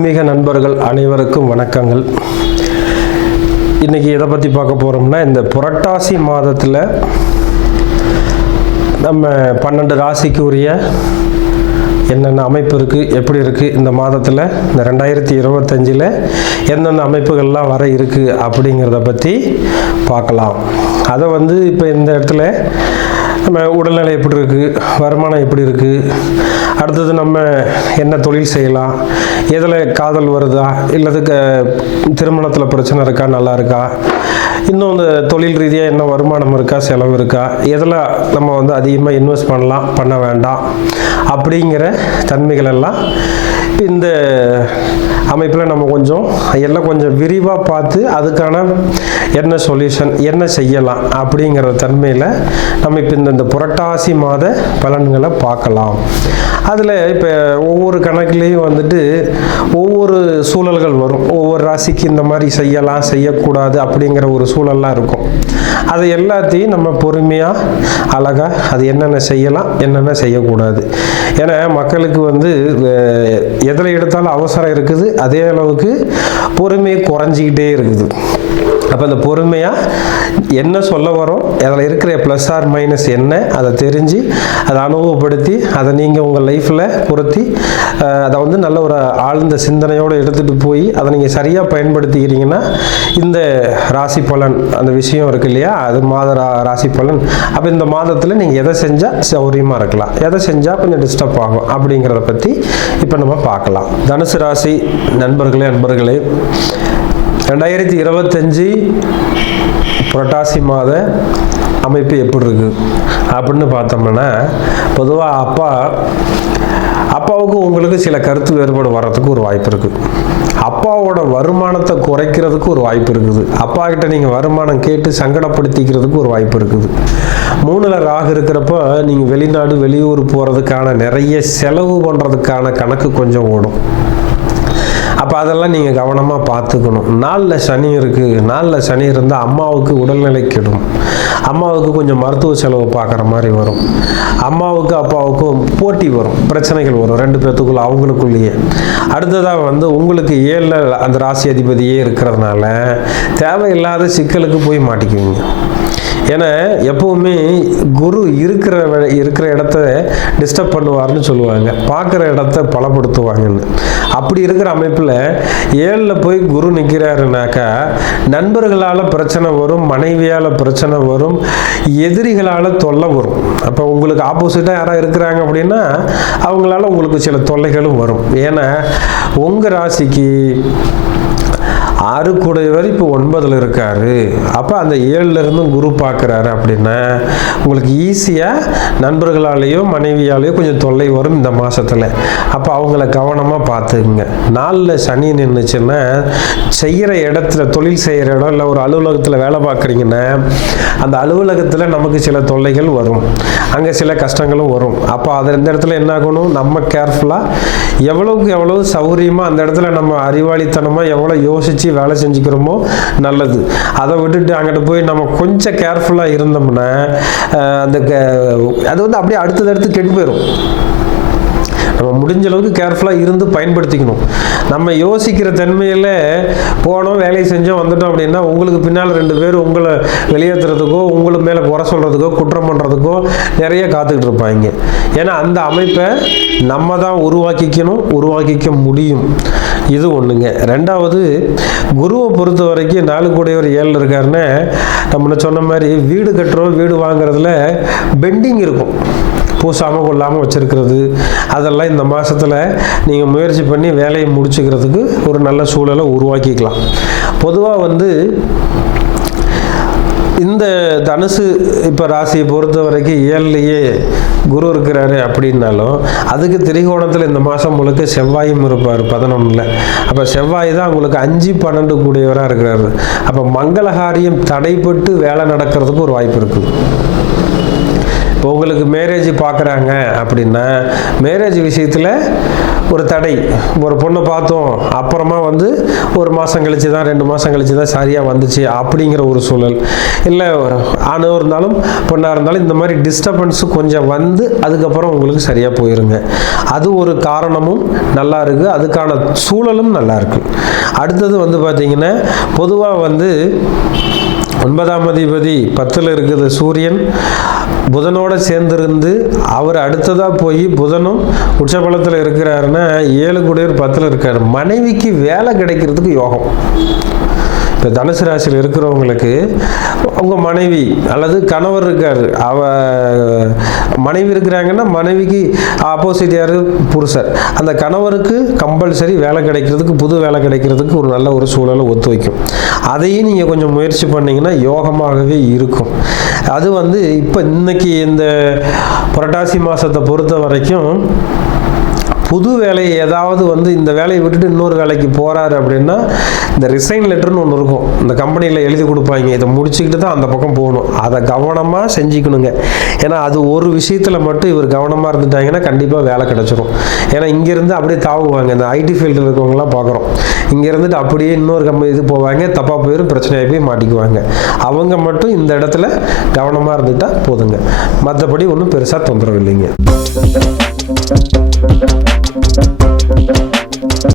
ஆன்மீக நண்பர்கள் அனைவருக்கும் வணக்கங்கள். இன்றைக்கி எதை பற்றி பார்க்க போகிறோம்னா, இந்த புரட்டாசி மாதத்தில் நம்ம 12 ராசிக்கு உரிய என்னென்ன அமைப்பு இருக்குது, எப்படி இருக்குது, இந்த மாதத்தில் இந்த 2025 எந்தெந்த அமைப்புகள்லாம் வர இருக்குது அப்படிங்கிறத பற்றி பார்க்கலாம். அதை இப்போ இந்த இடத்துல நம்ம உடல்நிலை எப்படி இருக்குது, வருமானம் எப்படி இருக்குது, அடுத்தது நம்ம என்ன தொழில் செய்யலாம், எதில் காதல் வருதா, இல்லதுக்கு திருமணத்தில் பிரச்சனை இருக்கா, நல்லா இருக்கா, இன்னும் இந்த தொழில் ரீதியாக என்ன வருமானம் இருக்கா, செலவு இருக்கா, எதில் நம்ம அதிகமாக இன்வெஸ்ட் பண்ணலாம், பண்ண வேண்டாம் அப்படிங்கிற தன்மைகள் எல்லாம் இந்த அமைப்பில் நம்ம கொஞ்சம் விரிவாக பார்த்து அதுக்கான என்ன சொல்யூஷன், என்ன செய்யலாம் அப்படிங்கிற தன்மையில் நம்ம இப்போ இந்த புரட்டாசி மாத பலன்களை பார்க்கலாம். அதில் இப்போ ஒவ்வொரு கணக்குலேயும் ஒவ்வொரு சூழல்கள் வரும். ஒவ்வொரு ராசிக்கு இந்த மாதிரி செய்யலாம், செய்யக்கூடாது அப்படிங்கிற ஒரு சூழல்லாம் இருக்கும். அது எல்லாத்தையும் நம்ம பொறுமையாக அழகாக அது என்னென்ன செய்யலாம், என்னென்ன செய்யக்கூடாது. ஏன்னா மக்களுக்கு எதில் எடுத்தாலும் அவசரம் இருக்குது, அதே அளவுக்கு பொறுமையை குறைஞ்சிக்கிட்டே இருக்குது. அப்போ அந்த பொறுமையாக என்ன சொல்ல வரோம், அதில் இருக்கிற ப்ளஸ் ஆர் மைனஸ் என்ன, அதை தெரிஞ்சு அதை அனுபவப்படுத்தி அதை நீங்கள் உங்கள் லைஃப்பில் பொருத்தி அதை நல்ல ஒரு ஆழ்ந்த சிந்தனையோடு எடுத்துகிட்டு போய் அதை நீங்கள் சரியாக பயன்படுத்திக்கிறீங்கன்னா இந்த ராசி பலன் அந்த விஷயம் இருக்கு இல்லையா, அது மாத ராசி பலன். அப்போ இந்த மாதத்தில் நீங்கள் எதை செஞ்சால் சௌரியமாக இருக்கலாம், எதை செஞ்சால் கொஞ்சம் டிஸ்டர்ப் ஆகும் அப்படிங்கிறத பற்றி இப்போ நம்ம பார்க்கலாம். தனுசு ராசி நண்பர்களே 2025 புரட்டாசி மாத அமைப்பு எப்படி இருக்குது அப்படின்னு பார்த்தோம்னா, பொதுவாக அப்பாவுக்கு உங்களுக்கு சில கருத்து வேறுபாடு வர்றதுக்கு ஒரு வாய்ப்பு இருக்குது. அப்பாவோட வருமானத்தை குறைக்கிறதுக்கு ஒரு வாய்ப்பு இருக்குது. அப்பா கிட்ட நீங்கள் வருமானம் கேட்டு சங்கடப்படுத்திக்கிறதுக்கு ஒரு வாய்ப்பு இருக்குது. 3ல் ராகு இருக்கிறப்ப நீங்கள் வெளிநாடு வெளியூர் போகிறதுக்கான நிறைய செலவு பண்ணுறதுக்கான கணக்கு கொஞ்சம் ஓடும். அப்போ அதெல்லாம் நீங்கள் கவனமாக பார்த்துக்கணும். 4ல் சனி இருக்குது. 4ல் சனி இருந்தால் அம்மாவுக்கு உடல்நிலை கெடும். அம்மாவுக்கு கொஞ்சம் மருத்துவ செலவு பார்க்குற மாதிரி வரும். அம்மாவுக்கு அப்பாவுக்கும் போட்டி வரும், பிரச்சனைகள் வரும் 2 பேர்த்துக்குள்ள, அவங்களுக்குள்ளேயே. அடுத்ததாக உங்களுக்கு 7ல் அந்த ராசி அதிபதியே இருக்கிறதுனால தேவையில்லாத சிக்கலுக்கு போய் மாட்டிக்குவீங்க. ஏன்னா எப்பவுமே குரு இருக்கிற இடத்த டிஸ்டர்ப் பண்ணுவார்னு சொல்லுவாங்க, பார்க்குற இடத்த பலப்படுத்துவாங்கன்னு. அப்படி இருக்கிற அமைப்பில் 7ல் போய் குரு நிற்கிறாருனாக்கா நண்பர்களால் பிரச்சனை வரும், மனைவியால் பிரச்சனை வரும், எதிரிகளால் தொல்லை வரும். அப்போ உங்களுக்கு ஆப்போசிட்டாக யாராவது இருக்கிறாங்க அப்படின்னா அவங்களால உங்களுக்கு சில தொல்லைகளும் வரும். ஏன்னா உங்கள் ராசிக்கு 6 கூடையவர் இப்போ 9ல் இருக்காரு. அப்போ அந்த 7ல் இருந்தும் குரு பார்க்குறாரு அப்படின்னா உங்களுக்கு ஈஸியாக நண்பர்களாலேயோ மனைவியாலேயோ கொஞ்சம் தொல்லை வரும் இந்த மாதத்தில். அப்போ அவங்கள கவனமாக பார்த்துக்குங்க. 4ல் சனி நின்றுச்சுன்னா செய்கிற இடத்துல, தொழில் செய்கிற இடம் இல்லை ஒரு அலுவலகத்தில் வேலை பார்க்குறீங்கன்னா அந்த அலுவலகத்தில் நமக்கு சில தொல்லைகள் வரும், அங்கே சில கஷ்டங்களும் வரும். அப்போ இந்த இடத்துல என்ன ஆகணும், நம்ம கேர்ஃபுல்லாக எவ்வளவுக்கு எவ்வளவு சௌகரியமாக அந்த இடத்துல நம்ம அறிவாளித்தனமாக எவ்வளோ யோசித்து வேலை செஞ்சுக்கிறோமோ நல்லது. அதை விட்டுட்டு அங்கிட்ட போய் நம்ம கொஞ்சம் கேர்ஃபுல்லாக இருந்தோம்னா அது அப்படியே அடுத்தடுத்து கெட்டு போயிடும். நம்ம முடிஞ்ச அளவுக்கு கேர்ஃபுல்லாக இருந்து பயன்படுத்திக்கணும். நம்ம யோசிக்கிற தன்மையில் போனோம், வேலையை செஞ்சோம், வந்துட்டோம் அப்படின்னா உங்களுக்கு பின்னால் 2 பேர் உங்களை வெளியேற்றுறதுக்கோ, உங்களுக்கு மேலே குறை சொல்கிறதுக்கோ, குற்றம் பண்ணுறதுக்கோ நிறைய காத்துக்கிட்டு இருப்பாங்க. ஏன்னா அந்த அமைப்பை நம்ம தான் உருவாக்கிக்க முடியும். இது ஒன்றுங்க. 2வது, குருவை பொறுத்த வரைக்கும் 4 கூடையவர் 7ல் இருக்காருன்னா நம்ம சொன்ன மாதிரி வீடு கட்டுறோம், வீடு வாங்குறதுல பெண்டிங் இருக்கும், பூசாமல் கொள்ளாமல் வச்சுருக்கிறது. அதெல்லாம் இந்த மாதத்தில் நீங்கள் முயற்சி பண்ணி வேலையை முடிச்சுக்கிறதுக்கு ஒரு நல்ல சூழலை உருவாக்கிக்கலாம். பொதுவாக இந்த தனுசு இப்போ ராசியை பொறுத்த வரைக்கும் 7லேயே குரு இருக்கிறாரு அப்படின்னாலும் அதுக்கு திரிகோணத்தில் இந்த மாதம் முழுக்க செவ்வாயும் இருப்பார் 11ல். அப்போ செவ்வாய் தான் உங்களுக்கு 5, 12 கூடியவராக இருக்கிறாரு. அப்போ மங்களகாரியம் தடைப்பட்டு வேலை நடக்கிறதுக்கு ஒரு வாய்ப்பு இருக்குது. இப்போ உங்களுக்கு மேரேஜ் பார்க்குறாங்க அப்படின்னா மேரேஜ் விஷயத்தில் ஒரு தடை. ஒரு பொண்ணை பார்த்தோம், அப்புறமா வந்து ஒரு மாதம் கழிச்சு தான் 2 மாதம் கழிச்சு தான் சரியாக வந்துச்சு அப்படிங்கிற ஒரு சூழல். இல்லை ஆணாக இருந்தாலும் பொண்ணாக இருந்தாலும் இந்த மாதிரி டிஸ்டர்பன்ஸு கொஞ்சம் வந்து அதுக்கப்புறம் உங்களுக்கு சரியாக போயிருங்க. அது ஒரு காரணமும் நல்லா இருக்குது, அதுக்கான சூழலும் நல்லா இருக்குது. அடுத்தது வந்து பார்த்திங்கன்னா பொதுவாக வந்து 9ஆம் அதிபதி 10ல் இருக்குது சூரியன், புதனோட சேர்ந்திருந்து அவர் அடுத்ததாக போய் புதனும் உச்சபலத்தில் இருக்கிறாருன்னா 7 கூடியவர் 10ல் இருக்கார். மனைவிக்கு வேலை கிடைக்கிறதுக்கு யோகம். இப்போ தனுசு ராசியில் இருக்கிறவங்களுக்கு உங்கள் மனைவி அல்லது கணவர் இருக்கார், மனைவி இருக்கிறாங்கன்னா மனைவிக்கு ஆப்போசிட் யார், புருஷர். அந்த கணவருக்கு கம்பல்சரி வேலை கிடைக்கிறதுக்கு, புது வேலை கிடைக்கிறதுக்கு ஒரு நல்ல ஒரு சூழலை ஒத்து வைக்கும். அதையும் நீங்கள் கொஞ்சம் முயற்சி பண்ணிங்கன்னா யோகமாகவே இருக்கும். அது வந்து இப்போ இன்னைக்கு இந்த புரட்டாசி மாதத்தை பொறுத்த வரைக்கும் புது வேலை ஏதாவது வந்து இந்த வேலையை விட்டுட்டு இன்னொரு வேலைக்கு போகிறாரு அப்படின்னா இந்த ரிசைன் லெட்டர்னு ஒன்று இருக்கும், இந்த கம்பெனியில் எழுதி கொடுப்பாங்க. இதை முடிச்சுக்கிட்டு தான் அந்த பக்கம் போகணும். அதை கவனமாக செஞ்சுக்கணுங்க. ஏன்னா அது ஒரு விஷயத்தில் மட்டும் இவர் கவனமாக இருந்துட்டாங்கன்னா கண்டிப்பாக வேலை கிடச்சிரும். ஏன்னா இங்கேருந்து அப்படியே தாவுவாங்க. இந்த ஐடி ஃபீல்டில் இருக்கவங்களாம் பார்க்குறோம், இங்கே இருந்துட்டு அப்படியே இன்னொரு கம்பெனி இது போவாங்க, தப்பாக போயிடும், பிரச்சனையாக போய் மாட்டிக்குவாங்க. அவங்க மட்டும் இந்த இடத்துல கவனமாக இருந்துட்டால் போதுங்க. மற்றபடி ஒன்றும் பெருசாக தொந்தரவு இல்லைங்க.